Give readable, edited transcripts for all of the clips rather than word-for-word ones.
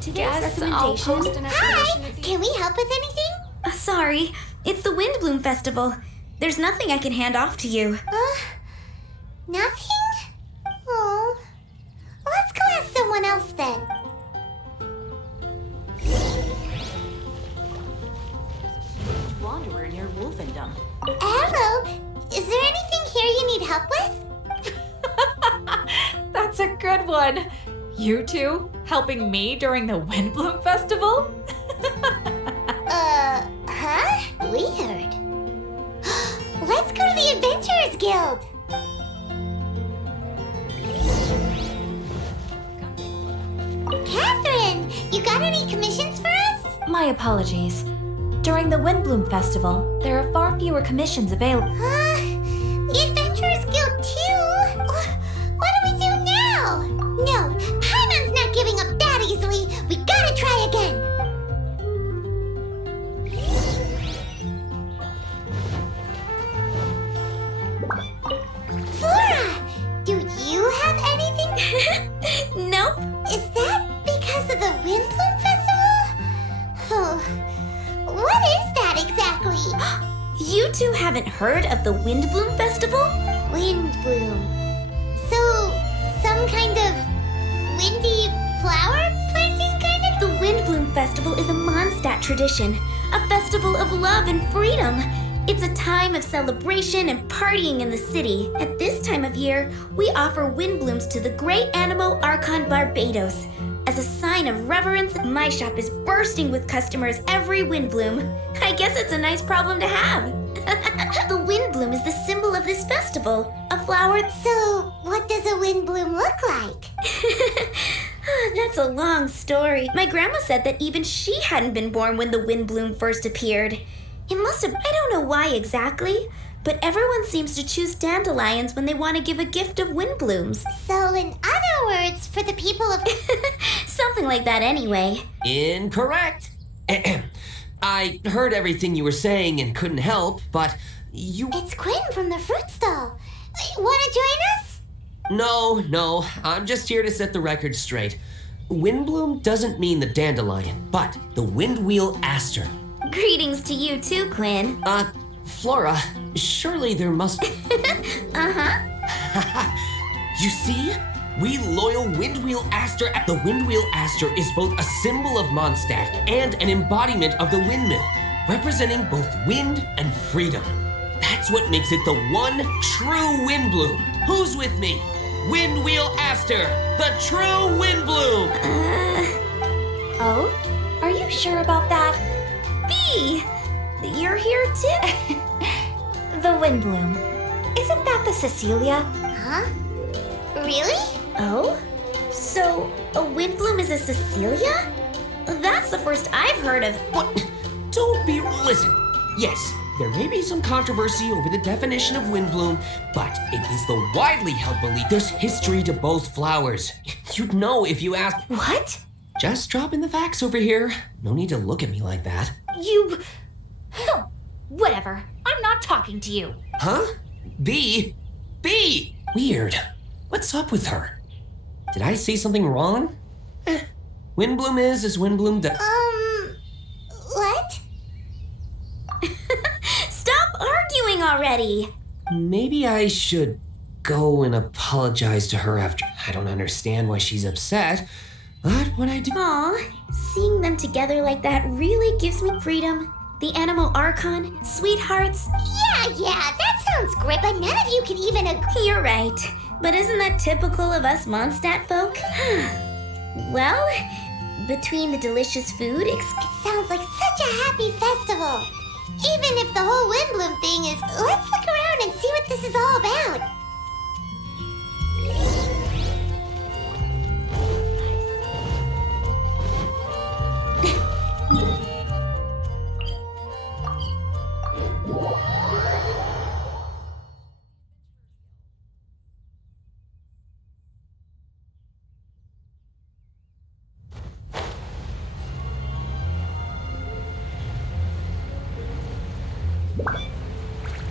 Today's recommendation. Hi! Can we help with anything? Sorry, it's the Windblume Festival. There's nothing I can hand off to you. Nothing? Oh. Let's go ask someone else then. Wanderer near Wolfendom. Hello. Is there anything here you need help with? That's a good one. You two helping me during the Windblume Festival? Huh? Weird. Let's go to the Adventurers Guild. Catherine, you got any commissions for us? My apologies. During the Windblume Festival, there are far fewer commissions available. The Adventurers Guild too? What do we do now? No, Paimon's not giving up that easily. We gotta try again. Flora, do you have anything? Nope. Is that because of the Windblume Festival? Oh, what is that exactly? You two haven't heard of the Windblume Festival? Windblume. So, some kind of windy flower planting kind of? The Windblume Festival is a Mondstadt tradition, a festival of love and freedom. It's a time of celebration and partying in the city. At this time of year, we offer windblooms to the great Animo Archon Barbados. As a sign of reverence, my shop is bursting with customers every Windblume. I guess it's a nice problem to have. The Windblume is the symbol of this festival, a flower. So, what does a windbloom look like? That's a long story. My grandma said that even she hadn't been born when the Windblume first appeared. It must have, I don't know why exactly, but everyone seems to choose dandelions when they want to give a gift of windblooms. So, in other words, for the people of... Something like that anyway. Incorrect. I heard everything you were saying and couldn't help, but you... It's Quinn from the fruit stall. Want to join us? No, I'm just here to set the record straight. Windbloom doesn't mean the dandelion, but the windwheel aster. Greetings to you too, Quinn. Flora, surely there must... You see? We loyal Windwheel Aster at the Windwheel Aster is both a symbol of Mondstadt and an embodiment of the windmill, representing both wind and freedom. That's what makes it the one true Windbloom. Who's with me? Windwheel Aster, the true Windbloom! Oh? Are you sure about that? Bee! You're here too? The Windblume. Isn't that the Cecilia? Huh? Really? Oh? So, a windbloom is a Cecilia? That's the first I've heard of. What? Don't be... Listen. Yes, there may be some controversy over the definition of windbloom, but it is the widely held belief there's history to both flowers. You'd know if you asked... What? Just dropping the facts over here. No need to look at me like that. You... Whatever. I'm not talking to you. Huh? Bee? Bee! Weird. What's up with her? Did I say something wrong? Windbloom is as Windbloom does. What? Stop arguing already! Maybe I should go and apologize to her after. I don't understand why she's upset, but when I do... Aw, seeing them together like that really gives me freedom. The Animo Archon, sweethearts. Yeah, that sounds great, but none of you can even agree. You're right, but isn't that typical of us Mondstadt folk? Well, between the delicious food, It sounds like such a happy festival. Even if the whole Windbloom thing is, let's look around and see what this is all about.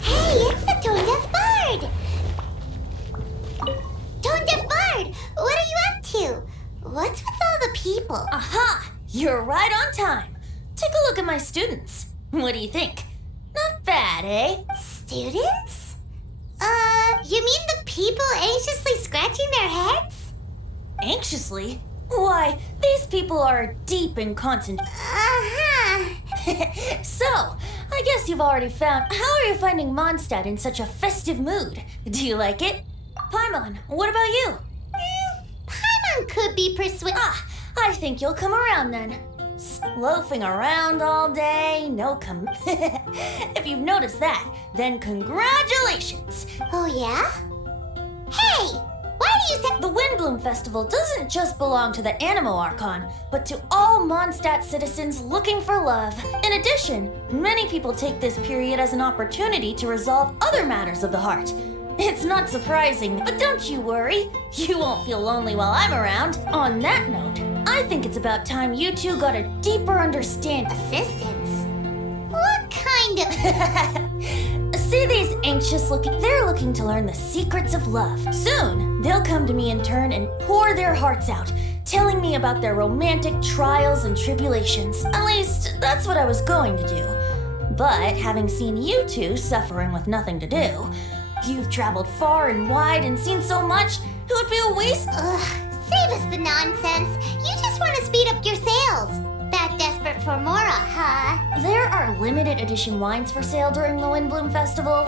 Hey, it's the Tone Deaf Bard! Tone Deaf Bard, what are you up to? What's with all the people people. Aha! You're right on time. Take a look at my students. What do you think? Not bad, eh? Students? You mean the people anxiously scratching their heads? Anxiously? Why, these people are deep in concentration. Uh-huh. So, I guess you've already found. How are you finding Mondstadt in such a festive mood? Do you like it? Paimon, what about you? Paimon could be persuaded. I think you'll come around then. Loafing around all day, If you've noticed that, then congratulations! Oh, yeah? Hey! Why do you say... The Windblume Festival doesn't just belong to the Animo Archon, but to all Mondstadt citizens looking for love. In addition, many people take this period as an opportunity to resolve other matters of the heart. It's not surprising, but don't you worry. You won't feel lonely while I'm around. On that note, I think it's about time you two got a deeper understanding. Assistance? What kind of... See these they're looking to learn the secrets of love. Soon, they'll come to me in turn and pour their hearts out, telling me about their romantic trials and tribulations. At least, that's what I was going to do. But having seen you two suffering with nothing to do, you've traveled far and wide and seen so much, it would be a waste. Save us the nonsense. You just want to speed up your sales. That desperate for Mora, huh? There are limited edition wines for sale during the Windblume Festival.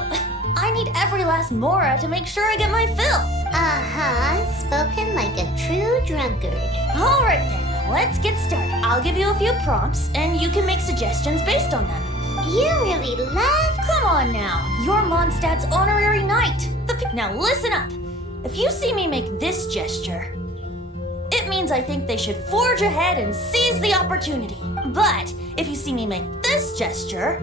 I need every last Mora to make sure I get my fill. Uh-huh. Spoken like a true drunkard. All right then, let's get started. I'll give you a few prompts, and you can make suggestions based on them. You really love... Come on now, you're Mondstadt's honorary knight. Now listen up. If you see me make this gesture, it means I think they should forge ahead and seize the opportunity. But if you see me make this gesture,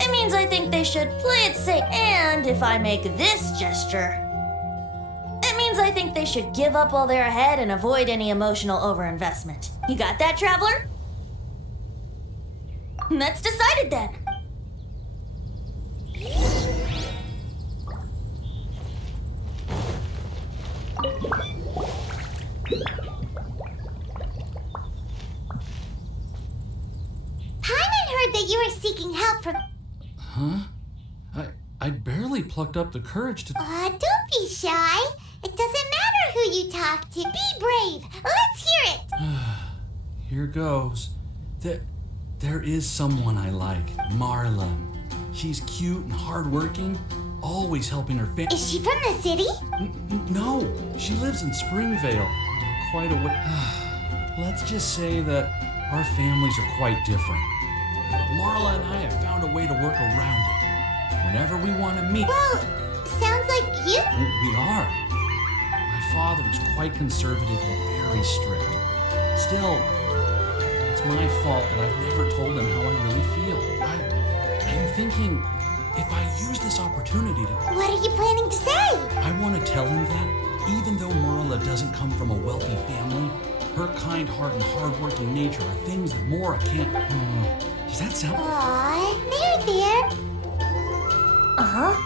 it means I think they should play it safe. And if I make this gesture, it means I think they should give up while they're ahead and avoid any emotional overinvestment. You got that, traveler? That's decided then. Paimon heard that you were seeking help from... Huh? I barely plucked up the courage to... Don't be shy. It doesn't matter who you talk to. Be brave. Let's hear it. Here goes. There is someone I like, Marla. She's cute and hardworking, always helping her family. Is she from the city? No, she lives in Springvale, quite a way. Let's just say that our families are quite different. But Marla and I have found a way to work around it. Whenever we want to meet... Well, sounds like you... We are. My father is quite conservative and very strict. Still, it's my fault that I've never told him how I really feel. I'm thinking, if I use this opportunity to... What are you planning to say? I want to tell him that, even though Marla doesn't come from a wealthy family, her kind heart and hardworking nature are things that Mora can't... does that sound... Aw, there. Uh-huh.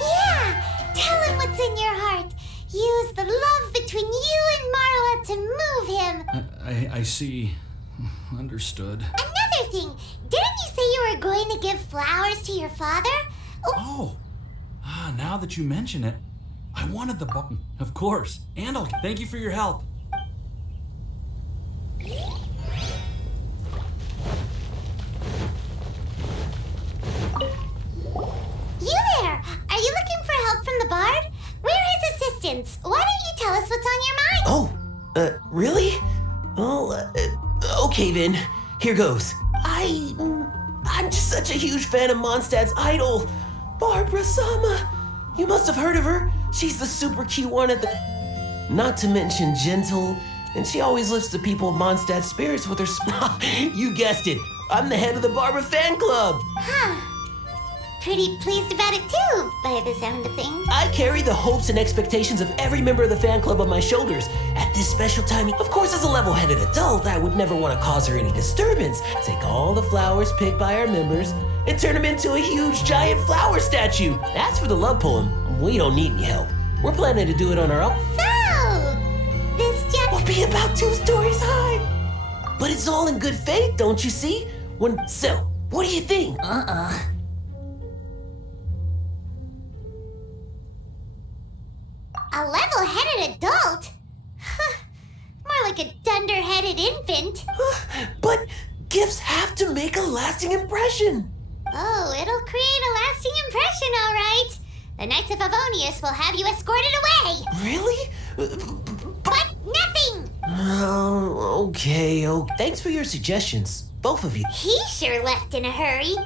Yeah, tell him what's in your heart. Use the love between you and Marla to move him. I see. Understood. Another thing, didn't you say you were going to give flowers to your father? Oh, now that you mention it, I wanted the button. Of course. And I'll thank you for your help. You there! Are you looking for help from the bard? We're his assistants. Why don't you tell us what's on your mind? Oh, really? Well, okay then. Here goes. I'm just such a huge fan of Mondstadt's idol, Barbara Sama. You must have heard of her. She's the super cute one at the... Not to mention gentle, and she always lifts the people of Mondstadt's spirits with her You guessed it. I'm the head of the Barbara fan club. Huh. Pretty pleased about it too, by the sound of things. I carry the hopes and expectations of every member of the fan club on my shoulders. At this special time, of course, as a level-headed adult, I would never want to cause her any disturbance. Take all the flowers picked by our members and turn them into a huge, giant flower statue. As for the love poem, we don't need any help. We're planning to do it on our own. So, this just... We'll be about 2 stories high. But it's all in good faith, don't you see? So, what do you think? A level-headed adult? More like a dunder-headed infant. But gifts have to make a lasting impression. Oh, it'll create a lasting impression, all right. The Knights of Favonius will have you escorted away. Really? But nothing! Oh, okay. Thanks for your suggestions, both of you. He sure left in a hurry.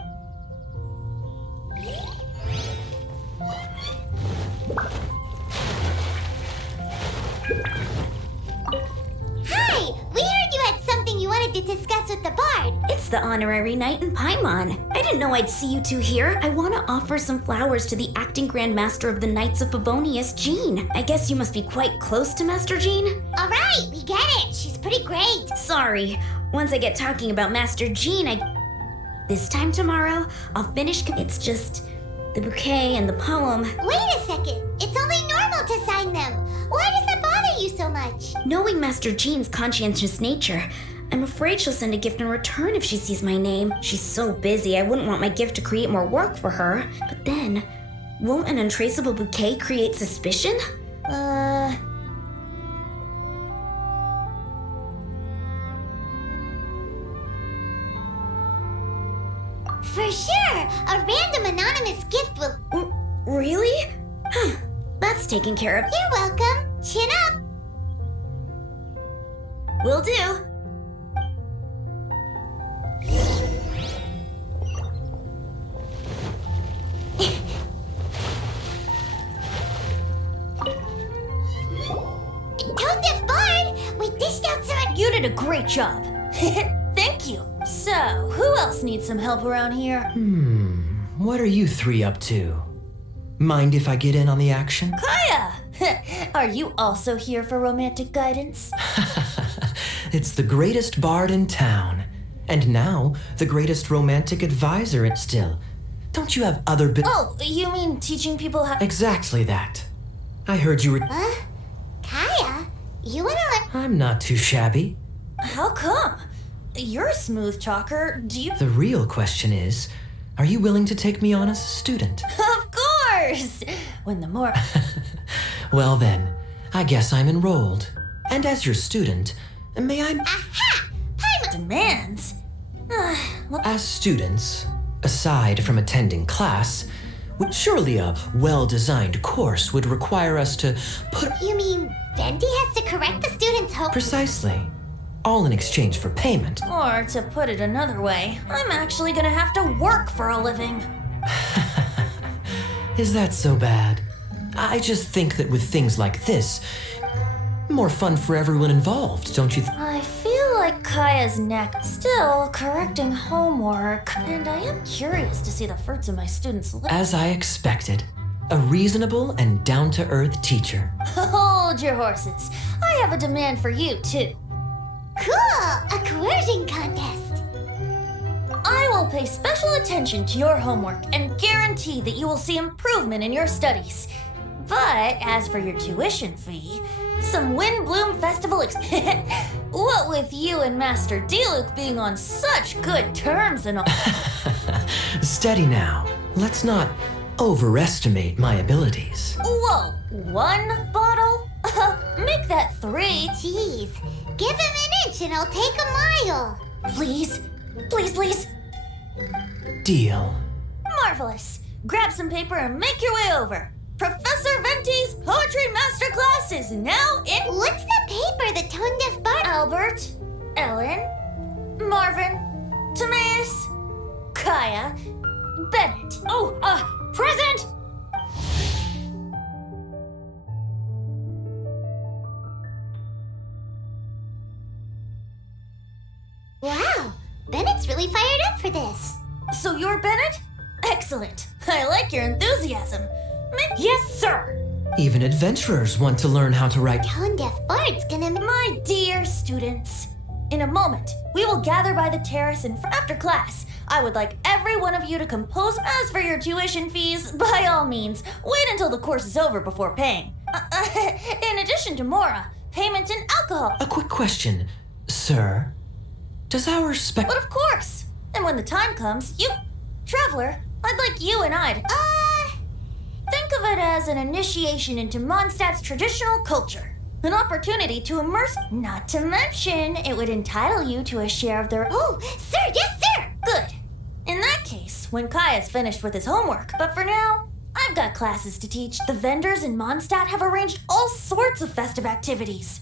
Hi! We heard you had something you wanted to discuss with the bard. It's the honorary knight in Paimon. I didn't know I'd see you two here. I want to offer some flowers to the acting Grand Master of the Knights of Favonius, Jean. I guess you must be quite close to Master Jean? All right, we get it. She's pretty great. Sorry. Once I get talking about Master Jean, This time tomorrow, I'll finish. It's just the bouquet and the poem. Wait a second. It's only normal to sign them. Why does that bother you so much? Knowing Master Jean's conscientious nature, I'm afraid she'll send a gift in return if she sees my name. She's so busy, I wouldn't want my gift to create more work for her. But then, won't an untraceable bouquet create suspicion? For sure. A random anonymous gift will... Really? Huh, that's taken care of. You're welcome. Chin up. Will do. Tone Deaf Bard, we dished out some... You did a great job. Thank you. So, who else needs some help around here? What are you 3 up to? Mind if I get in on the action? Kaya! Are you also here for romantic guidance? It's the greatest bard in town. And now, the greatest romantic advisor still. Don't you have other Oh, you mean teaching people how... Exactly that. I heard you were... Huh? Kaya, you wanna let... I'm not too shabby. How come? You're a smooth talker. Do you... The real question is, are you willing to take me on as a student? Of course! When the more... Well then, I guess I'm enrolled. And as your student, may I... Aha! Demands? As students, aside from attending class, surely a well-designed course would require us to put... You mean Venti has to correct the students' hope? Precisely. All in exchange for payment. Or to put it another way, I'm actually gonna have to work for a living. Is that so bad? I just think that with things like this, more fun for everyone involved, don't you I feel like Kaya's neck still correcting homework, and I am curious to see the fruits of my students' labor. As I expected, a reasonable and down-to-earth teacher. Hold your horses. I have a demand for you, too. Cool! A coercion contest. I will pay special attention to your homework and guarantee that you will see improvement in your studies. But as for your tuition fee, some Windblume Festival what with you and Master Diluc being on such good terms and all. Steady now. Let's not overestimate my abilities. Whoa, 1 bottle? Make that 3. Jeez, give him an inch and I'll take a mile. Please, please, please. Deal. Marvelous. Grab some paper and make your way over. Professor Venti's Poetry Masterclass is now in... What's the paper the Tone Deaf Bard... Albert, Ellen, Marvin, Timaeus, Kaya, Bennett. Oh, present! Wow, Bennett's really fired up for this. So you're Bennett? Excellent. I like your enthusiasm. Yes, sir! Even adventurers want to learn how to write. Tone Deaf Bard's gonna... My dear students, in a moment, we will gather by the terrace and after class, I would like every one of you to compose. As for your tuition fees, by all means, wait until the course is over before paying. In addition to Mora, payment in alcohol. A quick question, sir. Does our But of course! And when the time comes, Traveler, I'd like you and think of it as an initiation into Mondstadt's traditional culture. An opportunity to immerse, not to mention, it would entitle you to a share of their... Oh, sir, yes, sir! Good. In that case, when Kai is finished with his homework. But for now, I've got classes to teach. The vendors in Mondstadt have arranged all sorts of festive activities.